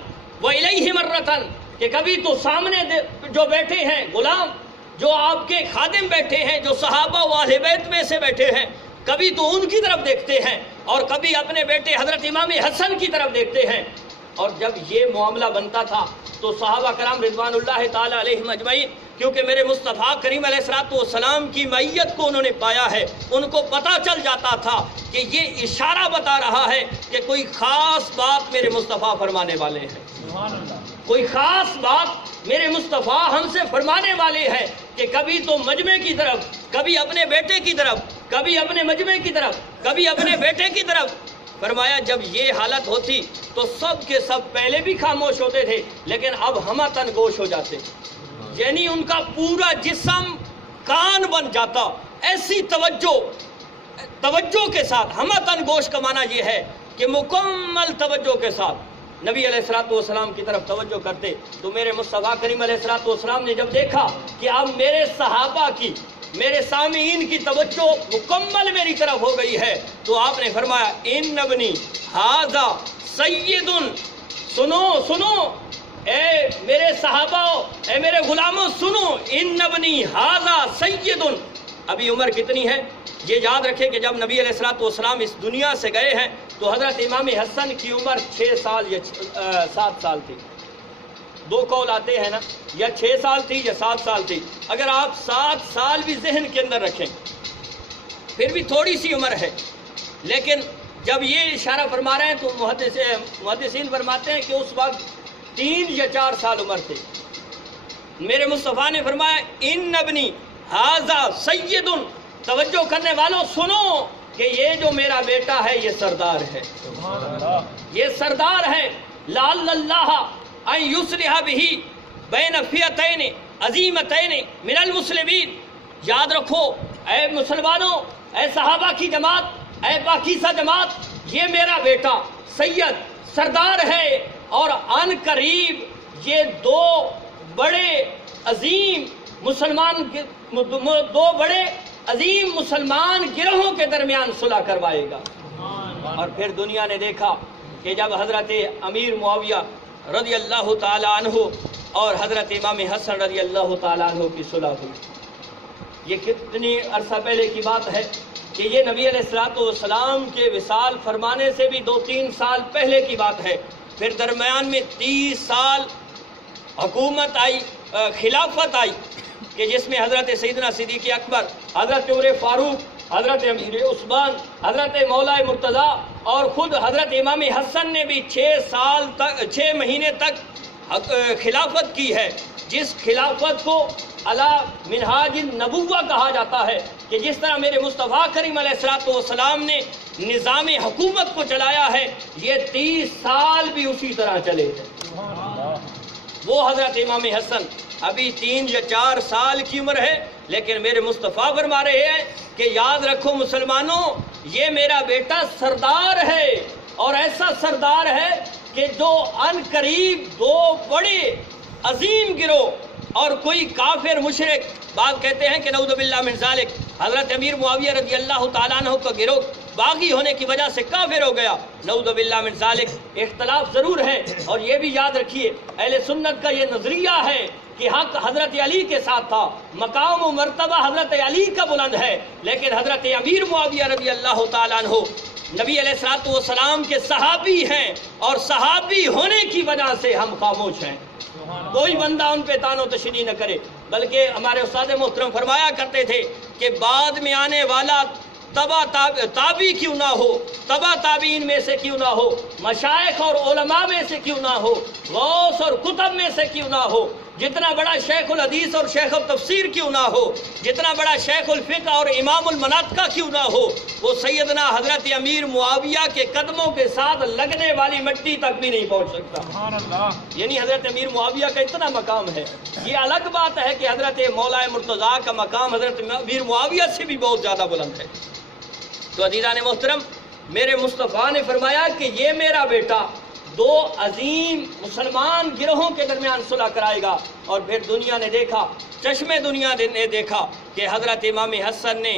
والیہ مرتن، کہ کبھی تو سامنے جو بیٹھے ہیں غلام، جو آپ کے خادم بیٹھے ہیں، جو صحابہ و اہل بیت میں سے بیٹھے ہیں، کبھی تو ان کی طرف دیکھتے ہیں اور کبھی اپنے بیٹے حضرت امام حسن کی طرف دیکھتے ہیں۔ اور جب یہ معاملہ بنتا تھا تو صحابہ کرام رضوان اللہ تعالی علیہم اجمعین، کیونکہ میرے مصطفیٰ کریم علیہ السلام کی معیت کو انہوں نے پایا ہے، ان کو پتہ چل جاتا تھا کہ یہ اشارہ بتا رہا ہے کہ کوئی خاص بات میرے مصطفیٰ فرمانے والے ہیں، کوئی خاص بات میرے مصطفیٰ ہم سے فرمانے والے ہیں، کہ کبھی تو مجمع کی طرف، کبھی اپنے بیٹے کی طرف، کبھی اپنے مجمع کی طرف، کبھی اپنے بیٹے کی طرف۔ فرمایا جب یہ حالت ہوتی تو سب کے سب پہلے بھی خاموش ہوتے تھے، لیکن اب ہمتن گوش ہو جاتے، یعنی ان کا پورا جسم کان بن جاتا، ایسی توجہ کے ساتھ۔ ہمتن گوش کا معنی یہ ہے کہ مکمل توجہ کے ساتھ نبی علیہ السلام کی طرف توجہ کرتے۔ تو میرے مصطفیٰ کریم علیہ السلام نے جب دیکھا کہ اب میرے صحابہ کی، میرے سامعین کی توجہ مکمل میری طرف ہو گئی ہے، تو آپ نے فرمایا ان ابنی ھذا سید، سنو اے میرے صحابہ، اے میرے غلاموں سنو، ان ابنی ھذا سید۔ ابھی عمر کتنی ہے یہ یاد رکھے کہ جب نبی علیہ السلام اس دنیا سے گئے ہیں تو حضرت امام حسن کی عمر 6 سال یا 7 سال تھی، دو قول آتے ہیں نا، یا 6 سال تھی یا 7 سال تھی۔ اگر آپ 7 سال بھی ذہن کے اندر رکھیں پھر بھی تھوڑی سی عمر ہے، لیکن جب یہ اشارہ فرما رہے ہیں تو محدثین فرماتے ہیں کہ اس وقت 3 یا 4 سال عمر تھے۔ میرے مصطفیٰ نے فرمایا ان ابنی ھذا سید، توجہ کرنے والوں سنو کہ یہ جو میرا بیٹا ہے یہ سردار ہے، یہ سردار ہے، لعل اللہ ان یصلح بہ بین فئتین عظیمتین من المسلمین۔ یاد رکھو اے مسلمانوں، اے صحابہ کی جماعت، اے پاکیزہ جماعت، یہ میرا بیٹا سید سردار ہے، اور ان قریب یہ دو بڑے عظیم مسلمان گروہوں کے درمیان صلح کروائے گا۔ اور پھر دنیا نے دیکھا کہ جب حضرت امیر معاویہ رضی اللہ تعالی عنہ اور حضرت امام حسن رضی اللہ تعالی عنہ کی صلح ہوئی، یہ کتنی عرصہ پہلے کی بات ہے کہ یہ نبی علیہ السلام کے وصال فرمانے سے بھی 2-3 سال پہلے کی بات ہے۔ پھر درمیان میں 30 سال حکومت آئی، خلافت آئی، کہ جس میں حضرت سیدنا صدیق اکبر، حضرت عمر فاروق، حضرت امیر عثمان، حضرت مولا مرتضیٰ اور خود حضرت امام حسن نے بھی 6 مہینے تک خلافت کی ہے، جس خلافت کو علی منہاج النبوہ کہا جاتا ہے، کہ جس طرح میرے مصطفیٰ کریم علیہ السلام نے نظام حکومت کو چلایا ہے، یہ 30 سال بھی اسی طرح چلے ہیں۔ وہ حضرت امام حسن ابھی 3 یا 4 سال کی عمر ہے، لیکن میرے مصطفیٰ فرما رہے ہیں کہ یاد رکھو مسلمانوں، یہ میرا بیٹا سردار ہے، اور ایسا سردار ہے کہ جو ان قریب 2 بڑے عظیم گروہ اور کوئی کافر مشرک، بعض کہتے ہیں کہ نعوذ باللہ من ذالک، حضرت امیر معاویہ رضی اللہ تعالیٰ عنہ کا گروہ باغی ہونے کی وجہ سے کافر ہو گیا، نعوذ باللہ من ذالک۔ اختلاف ضرور ہے، اور یہ بھی یاد رکھیے اہل سنت کا یہ نظریہ ہے کہ حق حضرت علی کے ساتھ تھا، مقام و مرتبہ حضرت علی کا بلند ہے، لیکن حضرت امیر معاویہ رضی اللہ تعالیٰ عنہ نبی علیہ السلام کے صحابی ہیں، اور صحابی ہونے کی وجہ سے ہم خاموش ہیں۔ کوئی بندہ ان پہ تان و تشنیع نہ کرے، بلکہ ہمارے استاد محترم فرمایا کرتے تھے کہ بعد میں آنے والا تابعی کیوں نہ ہو، تبع تابعین میں سے کیوں نہ ہو، مشائخ اور علماء میں سے کیوں نہ ہو، غوث اور کتب میں سے کیوں نہ ہو، جتنا بڑا شیخ الحدیث اور شیخ التفسیر کیوں نہ ہو، جتنا بڑا شیخ الفقہ اور امام المناطق کیوں نہ ہو، وہ سیدنا حضرت امیر معاویہ کے قدموں کے ساتھ لگنے والی مٹی تک بھی نہیں پہنچ سکتا۔ یعنی حضرت امیر معاویہ کا اتنا مقام ہے۔ یہ الگ بات ہے کہ حضرت مولا مرتضیٰ کا مقام حضرت امیر معاویہ سے بھی بہت زیادہ بلند ہے۔ تو عزیزان محترم، میرے مصطفیٰ نے فرمایا کہ یہ میرا بیٹا 2 عظیم مسلمان گروہوں کے درمیان صلح کرائے گا۔ اور پھر دنیا نے دیکھا، چشم دنیا نے دیکھا کہ حضرت امام حسن نے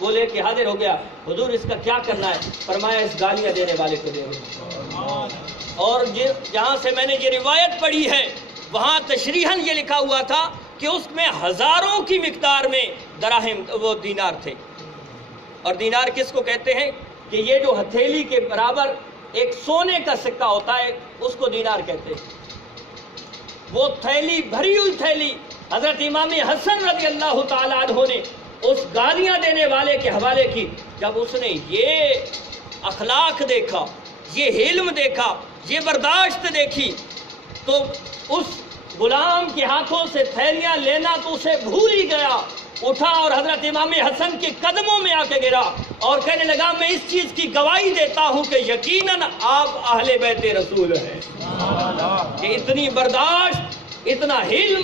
وہ لے کے حاضر ہو گیا، حضور اس کا کیا کرنا ہے؟ فرمایا اس گالیاں دینے والے کو دے دو۔ اور جہاں سے میں نے یہ روایت پڑھی ہے وہاں تشریحاً یہ لکھا ہوا تھا کہ اس میں ہزاروں کی مقدار میں دراہم وہ دینار تھے۔ اور دینار کس کو کہتے ہیں کہ یہ جو ہتھیلی کے برابر ایک سونے کا سکہ ہوتا ہے اس کو دینار کہتے ہیں۔ وہ تھیلی، بھری ہوئی تھیلی حضرت امام حسن رضی اللہ تعالیٰ عنہ نے اس گالیاں دینے والے کے حوالے کی۔ جب اس نے یہ اخلاق دیکھا، یہ علم دیکھا، یہ برداشت دیکھی، تو اس غلام کے ہاتھوں سے تھیلیاں لینا تو اسے بھول ہی گیا، اٹھا اور حضرت امام حسن کے قدموں میں آ کے گرا اور کہنے لگا میں اس چیز کی گواہی دیتا ہوں کہ یقیناً آپ اہل بیت رسول ہیں۔ کہ اتنی برداشت، اتنا علم،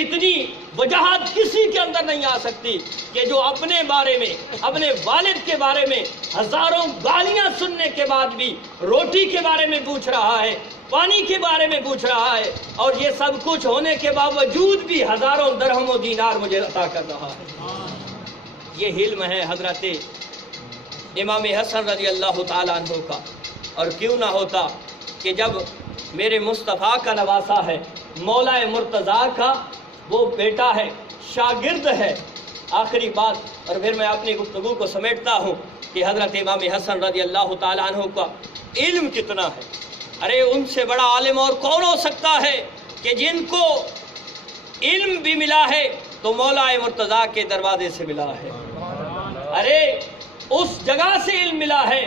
اتنی وجاہت کسی کے اندر نہیں آ سکتی کہ جو اپنے بارے میں، اپنے والد کے بارے میں ہزاروں گالیاں سننے کے بعد بھی روٹی کے بارے میں پوچھ رہا ہے، پانی کے بارے میں پوچھ رہا ہے، اور یہ سب کچھ ہونے کے باوجود بھی ہزاروں درہم و دینار مجھے عطا کر رہا ہے۔ یہ علم ہے حضرت امام حسن رضی اللہ تعالیٰ عنہ کا۔ اور کیوں نہ ہوتا کہ جب میرے مصطفیٰ کا نواسا ہے، مولا مرتضیٰ کا وہ بیٹا ہے، شاگرد ہے۔ آخری بات، اور پھر میں اپنی گفتگو کو سمیٹتا ہوں کہ حضرت امام حسن رضی اللہ تعالیٰ عنہ کا علم کتنا ہے۔ ارے ان سے بڑا عالم اور کون ہو سکتا ہے کہ جن کو علم بھی ملا ہے تو مولا مرتضیٰ کے دروازے سے ملا ہے۔ ارے اس جگہ سے علم ملا ہے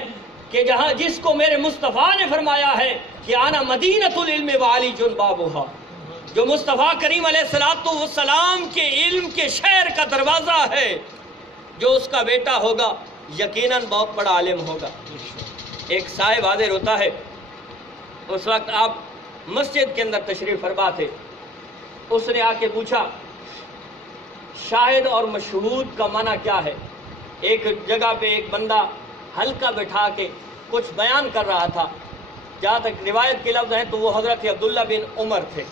کہ جہاں جس کو میرے مصطفیٰ نے فرمایا ہے کہ آنا مدینۃ العلم وعلی بابھا، جو مصطفیٰ کریم علیہ الصلوۃ والسلام کے علم کے شہر کا دروازہ ہے، جو اس کا بیٹا ہوگا یقیناً بہت بڑا عالم ہوگا۔ ایک صاحب حاضر ہوتا ہے، اس وقت آپ مسجد کے اندر تشریف فرما تھے، اس نے آ کے پوچھا شاہد اور مشہود کا معنی کیا ہے؟ ایک جگہ پہ ایک بندہ حلقہ بٹھا کے کچھ بیان کر رہا تھا، جہاں تک روایت کے لفظ ہیں تو وہ حضرت عبداللہ بن عمر تھے۔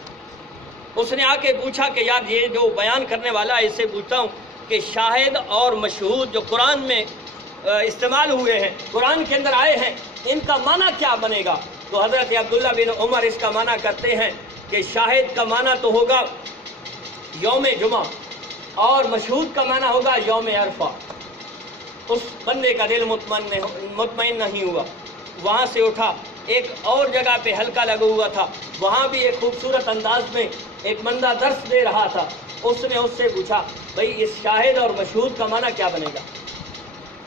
اس نے آ کے پوچھا کہ یار یہ جو بیان کرنے والا ہے اس سے پوچھتا ہوں کہ شاہد اور مشہود جو قرآن میں استعمال ہوئے ہیں، قرآن کے اندر آئے ہیں، ان کا معنی کیا بنے گا؟ تو حضرت عبداللہ بن عمر اس کا معنی کرتے ہیں کہ شاہد کا معنی تو ہوگا یوم جمعہ اور مشہود کا معنی ہوگا یوم عرفہ۔ اس بندے کا دل مطمئن نہیں ہوا، وہاں سے اٹھا، ایک اور جگہ پہ حلقہ لگا ہوا تھا، وہاں بھی ایک خوبصورت انداز میں ایک بندہ درس دے رہا تھا۔ اس نے اس سے پوچھا بھئی اس شاہد اور مشہود کا معنی کیا بنے گا؟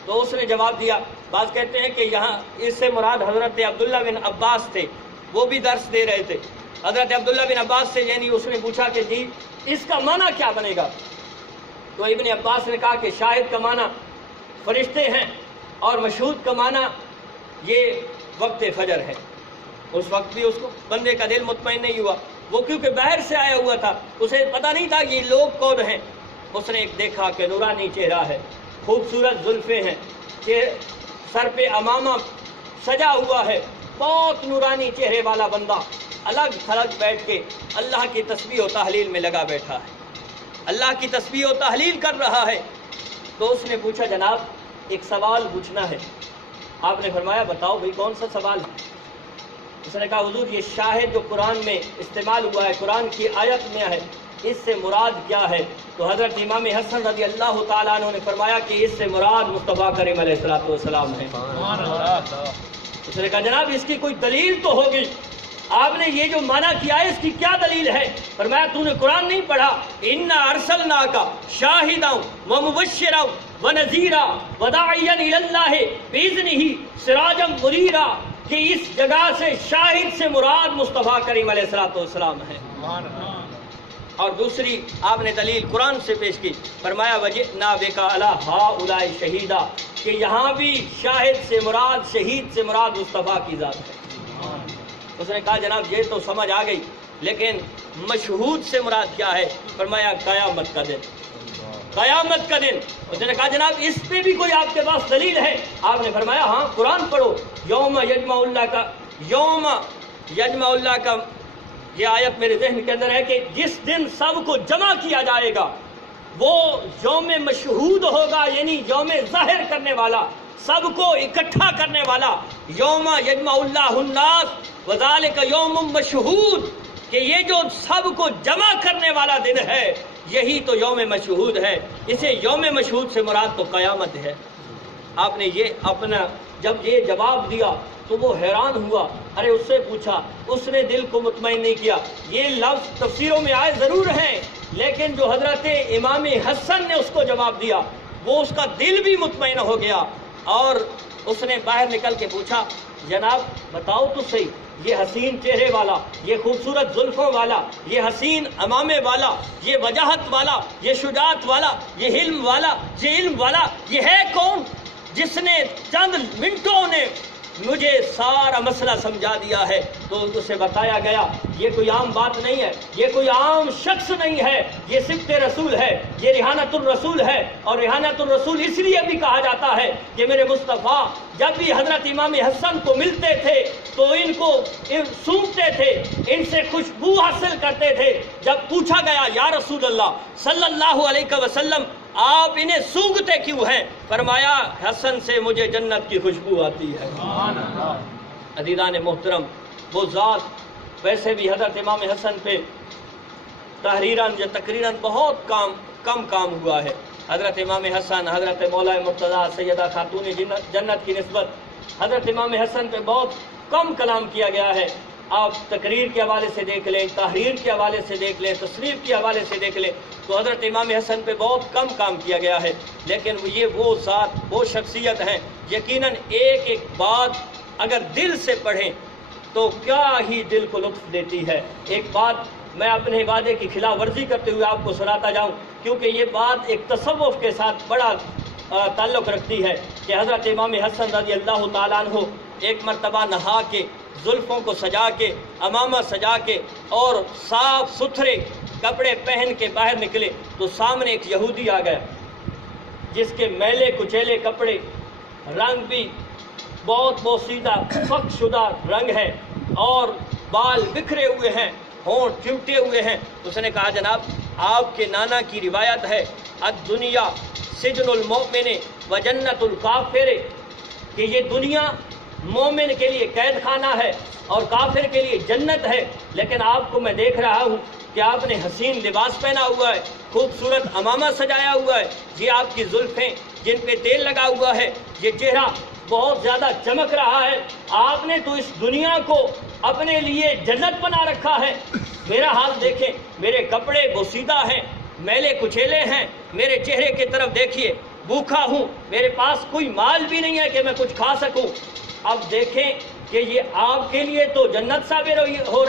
تو اس نے جواب دیا، بعض کہتے ہیں کہ یہاں اس سے مراد حضرت عبداللہ بن عباس تھے، وہ بھی درس دے رہے تھے۔ حضرت عبداللہ بن عباس سے یعنی اس نے پوچھا کہ جی اس کا معنی کیا بنے گا؟ تو ابن عباس نے کہا کہ شاہد کا معنی فرشتے ہیں اور مشہود کا معنی یہ وقت فجر ہے۔ اس وقت بھی اس کو بندے کا دل مطمئن نہیں ہوا، وہ کیونکہ باہر سے آیا ہوا تھا، اسے پتہ نہیں تھا یہ لوگ کون ہیں۔ اس نے ایک دیکھا کہ نورانی چہرہ ہے، خوبصورت زلفیں ہیں، سر پہ امامہ سجا ہوا ہے، بہت نورانی چہرے والا بندہ الگ تھلگ بیٹھ کے اللہ کی تسبیح و تحلیل میں لگا بیٹھا ہے، اللہ کی تسبیح و تحلیل کر رہا ہے۔ تو اس نے پوچھا جناب ایک سوال پوچھنا ہے۔ آپ نے فرمایا بتاؤ بھئی کون سا سوال ہے؟ اس نے کہا حضور یہ شاہد جو قرآن میں استعمال ہوا ہے، قرآن کی آیت میں ہے، اس سے مراد کیا ہے؟ تو حضرت امام حسن رضی اللہ تعالیٰ عنہ نے فرمایا کہ اس سے مراد مصطفیٰ کریم علیہ السلام ہے۔ اس نے کہا جناب اس کی کوئی دلیل تو ہوگی، آپ نے یہ جو معنی کیا ہے اس کی کیا دلیل ہے؟ فرمایا تو نے قرآن نہیں پڑھا؟ اِنَّا أَرْسَلْنَاكَ شَاهِدًا وَمُبَشِّرًا وَنَذِيرًا وَدَاعِيًا إِلَى اللَّهِ بِإِذْنِهِ سِرَاجًا مُنِيرًا، کہ اس جگہ سے شاہد سے مراد مصطفیٰ کریم علیہ السلام ہے۔ اور دوسری آپ نے دلیل قرآن سے پیش کی، فرمایا وَجِئْنَا بِكَ عَلَىٰ هَٰؤُلَاءِ شَهِيدًا، کہ یہاں بھی شاہد سے مراد، شہید سے مراد مصطفیٰ کی ذات ہے۔ اس نے کہا جناب یہ تو سمجھ آ گئی، لیکن مشہود سے مراد کیا ہے؟ فرمایا قیامت کا دن، قیامت کا دن۔ اس نے کہا جناب اس پہ بھی کوئی آپ کے پاس دلیل ہے؟ آپ نے فرمایا ہاں قرآن پڑھو، یوم یجمع اللہ کا یہ آیت میرے ذہن کے اندر ہے کہ جس دن سب کو جمع کیا جائے گا وہ یوم مشہود ہوگا، یعنی یوم ظاہر کرنے والا، سب کو اکٹھا کرنے والا، یوم یجمع اللہ الناس وذالک یوم مشہود، کہ یہ جو سب کو جمع کرنے والا دن ہے یہی تو یوم مشہود ہے۔ اسے یوم مشہود سے مراد تو قیامت ہے۔ آپ نے یہ اپنا جب یہ جواب دیا تو وہ حیران ہوا، ارے اس سے پوچھا، اس نے دل کو مطمئن نہیں کیا۔ یہ لفظ تفسیروں میں آئے ضرور ہیں، لیکن جو حضرت امام حسن نے اس کو جواب دیا وہ اس کا دل بھی مطمئن ہو گیا، اور اس نے باہر نکل کے پوچھا، جناب بتاؤ تو صحیح، یہ حسین چہرے والا، یہ خوبصورت زلفوں والا، یہ حسین امامے والا، یہ وجاہت والا، یہ شجاعت والا، یہ علم والا، یہ علم والا، یہ ہے کون جس نے چند منٹوں نے مجھے سارا مسئلہ سمجھا دیا ہے؟ تو اسے بتایا گیا یہ کوئی عام بات نہیں ہے، یہ کوئی عام شخص نہیں ہے، یہ صفت رسول ہے، یہ ریحانت الرسول ہے۔ اور ریحانت الرسول اس لیے بھی کہا جاتا ہے کہ میرے مصطفیٰ جب بھی حضرت امام حسن کو ملتے تھے تو ان کو سونگتے تھے، ان سے خوشبو حاصل کرتے تھے۔ جب پوچھا گیا یا رسول اللہ صلی اللہ علیہ وسلم آپ انہیں سونگتے کیوں ہیں؟ فرمایا حسن سے مجھے جنت کی خوشبو آتی ہے۔ عزیزان محترم، وہ ذات ویسے بھی حضرت امام حسن پہ تحریراً یا تقریراً بہت کم کام ہوا ہے۔ حضرت امام حسن، حضرت مولا مرتضیٰ سیدہ خاتون جنت کی نسبت حضرت امام حسن پہ بہت کم کلام کیا گیا ہے۔ آپ تقریر کے حوالے سے دیکھ لیں، تحریر کے حوالے سے دیکھ لیں، تصنیف کے حوالے سے دیکھ لیں تو حضرت امام حسن پہ بہت کم کام کیا گیا ہے، لیکن یہ وہ ذات، وہ شخصیت ہیں یقیناً ایک ایک بات اگر دل سے پڑھیں تو کیا ہی دل کو لطف دیتی ہے۔ ایک بات میں اپنے وعدے کی خلاف ورزی کرتے ہوئے آپ کو سناتا جاؤں، کیونکہ یہ بات ایک تصوف کے ساتھ بڑا تعلق رکھتی ہے کہ حضرت امام حسن رضی اللہ تعالیٰ عنہ ایک مرتبہ نہا کے، زلفوں کو سجا کے، امامہ سجا کے اور صاف ستھرے کپڑے پہن کے باہر نکلے تو سامنے ایک یہودی آ گیا جس کے میلے کچیلے کپڑے، رنگ بھی بہت بوسیدہ فخ شدہ رنگ ہے اور بال بکھرے ہوئے ہیں، ہونٹ چمٹے ہوئے ہیں۔ اس نے کہا جناب آپ کے نانا کی روایت ہے الدنیا سجن المؤمن و جنت الکافر، کہ یہ دنیا مومن کے لیے قید خانہ ہے اور کافر کے لیے جنت ہے، لیکن آپ کو میں دیکھ رہا ہوں کہ آپ نے حسین لباس پہنا ہوا ہے، خوبصورت امامہ سجایا ہوا ہے، یہ آپ کی زلفیں جن پہ تیل لگا ہوا ہے، یہ چہرہ بہت زیادہ چمک رہا ہے، آپ نے تو اس دنیا کو اپنے لیے جنت بنا رکھا ہے۔ میرا حال دیکھیں، میرے کپڑے بوسیدہ ہیں، میلے کچیلے ہیں، میرے چہرے کی طرف دیکھیے، بھوکا ہوں، میرے پاس کوئی مال بھی نہیں ہے کہ میں کچھ کھا سکوں۔ اب دیکھیں کہ یہ آپ کے لیے تو جنت ثابت ہو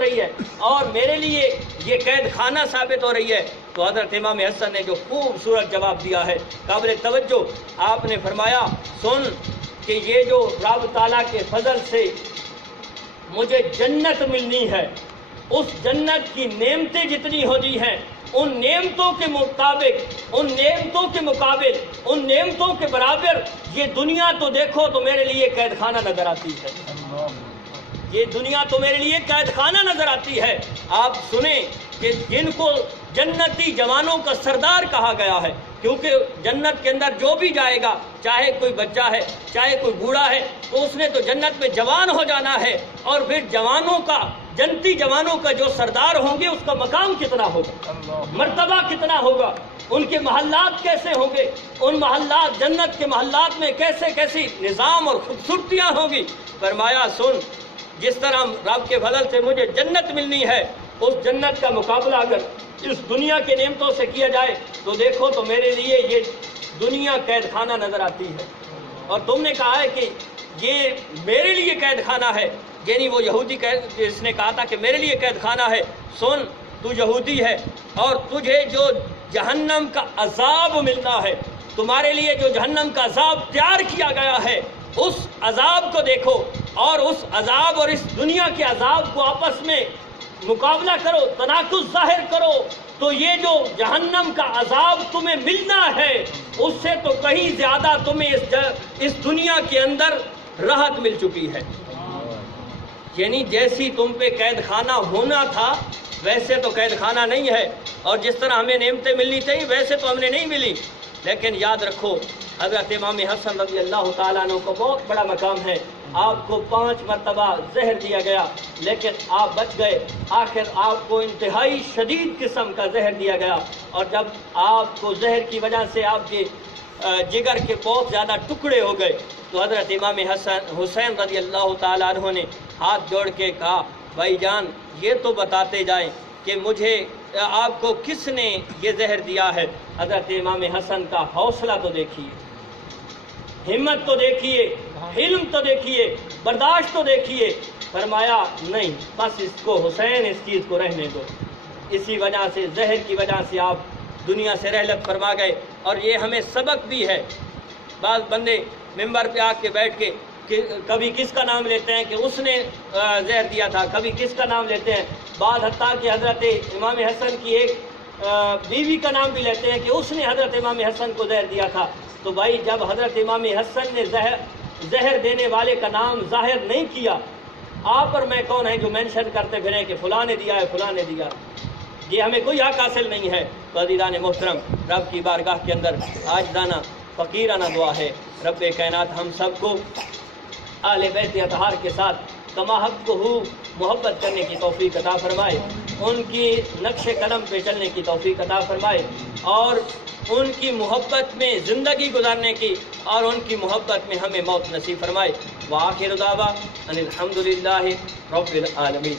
رہی ہے اور میرے لیے یہ قید خانہ ثابت ہو رہی ہے۔ تو حضرت امام حسن نے جو خوبصورت جواب دیا ہے قابل توجہ، آپ نے فرمایا سن کہ یہ جو رب تعالیٰ کے فضل سے مجھے جنت ملنی ہے، اس جنت کی نعمتیں جتنی ہوتی ہیں ان نعمتوں کے مطابق، ان نعمتوں کے مقابل، ان نعمتوں کے برابر یہ دنیا تو دیکھو تو میرے لیے قید خانہ نظر آتی ہے، یہ دنیا تو میرے لیے قید خانہ نظر آتی ہے۔ آپ سنیں کہ جن کو جنتی جوانوں کا سردار کہا گیا ہے، کیونکہ جنت کے اندر جو بھی جائے گا، چاہے کوئی بچہ ہے چاہے کوئی بوڑھا ہے، تو اس نے تو جنت میں جوان ہو جانا ہے، اور پھر جوانوں کا، جنتی جوانوں کا جو سردار ہوں گے اس کا مقام کتنا ہوگا، مرتبہ کتنا ہوگا، ان کے محلات کیسے ہوں گے، ان محلات، جنت کے محلات میں کیسے کیسی نظام اور خوبصورتیاں ہوں گی۔ فرمایا سن، جس طرح رب کے فضل سے مجھے جنت ملنی ہے، اس جنت کا مقابلہ اگر اس دنیا کے نعمتوں سے کیا جائے تو دیکھو تو میرے لیے یہ دنیا قید خانہ نظر آتی ہے۔ اور تم نے کہا ہے کہ یہ میرے لیے قید خانہ ہے، یعنی وہ یہودی جس نے کہا تھا کہ میرے لیے قید خانہ ہے، سن تو یہودی ہے اور تجھے جو جہنم کا عذاب ملنا ہے، تمہارے لیے جو جہنم کا عذاب تیار کیا گیا ہے، اس عذاب کو دیکھو اور اس عذاب اور اس دنیا کے عذاب کو آپس میں مقابلہ کرو، تناقض ظاہر کرو، تو یہ جو جہنم کا عذاب تمہیں ملنا ہے اس سے تو کہیں زیادہ تمہیں اس دنیا کے اندر راحت مل چکی ہے۔ یعنی جیسی تم پہ قید خانہ ہونا تھا ویسے تو قید خانہ نہیں ہے، اور جس طرح ہمیں نعمتیں ملنی چاہیے ویسے تو ہم نے نہیں ملی، لیکن یاد رکھو حضرت امام حسن رضی اللہ تعالیٰ عنہ کو بہت بڑا مقام ہے۔ آپ کو 5 مرتبہ زہر دیا گیا لیکن آپ بچ گئے، آخر آپ کو انتہائی شدید قسم کا زہر دیا گیا، اور جب آپ کو زہر کی وجہ سے آپ کے جگر کے بہت زیادہ ٹکڑے ہو گئے تو حضرت امام حسین رضی اللہ تعالیٰ عنہ نے ہاتھ جوڑ کے کہا بھائی جان یہ تو بتاتے جائیں کہ مجھے آپ کو کس نے یہ زہر دیا ہے۔ حضرت امام حسن کا حوصلہ تو دیکھیے، ہمت تو دیکھیے، علم تو دیکھیے، برداشت تو دیکھیے۔ فرمایا نہیں، بس اس کو حسین اس چیز کو رہنے دو۔ اسی وجہ سے زہر کی وجہ سے آپ دنیا سے رحلت فرما گئے، اور یہ ہمیں سبق بھی ہے۔ بعض بندے ممبر پہ آ کے بیٹھ کے کبھی کس کا نام لیتے ہیں کہ اس نے زہر دیا تھا، کبھی کس کا نام لیتے ہیں، بعد حتیٰ کہ حضرت امام حسن کی ایک بیوی کا نام بھی لیتے ہیں کہ اس نے حضرت امام حسن کو زہر دیا تھا۔ تو بھائی جب حضرت امام حسن نے زہر دینے والے کا نام ظاہر نہیں کیا، آپ اور میں کون ہیں جو مینشن کرتے پھریں کہ فلاں نے دیا ہے، فلاں نے دیا، یہ ہمیں کوئی حق حاصل نہیں ہے۔ تو عزیزان محترم، رب کی بارگاہ کے اندر عاجزانہ فقیرانہ دعا ہے، رب کائنات ہم سب کو اہل بیت اطہار کے ساتھ کما حق کو محبت کرنے کی توفیق عطا فرمائے، ان کی نقش قدم پہ چلنے کی توفیق عطا فرمائے، اور ان کی محبت میں زندگی گزارنے کی، اور ان کی محبت میں ہمیں موت نصیب فرمائے۔ وآخر دعوانا ان الحمدللہ رب العالمین۔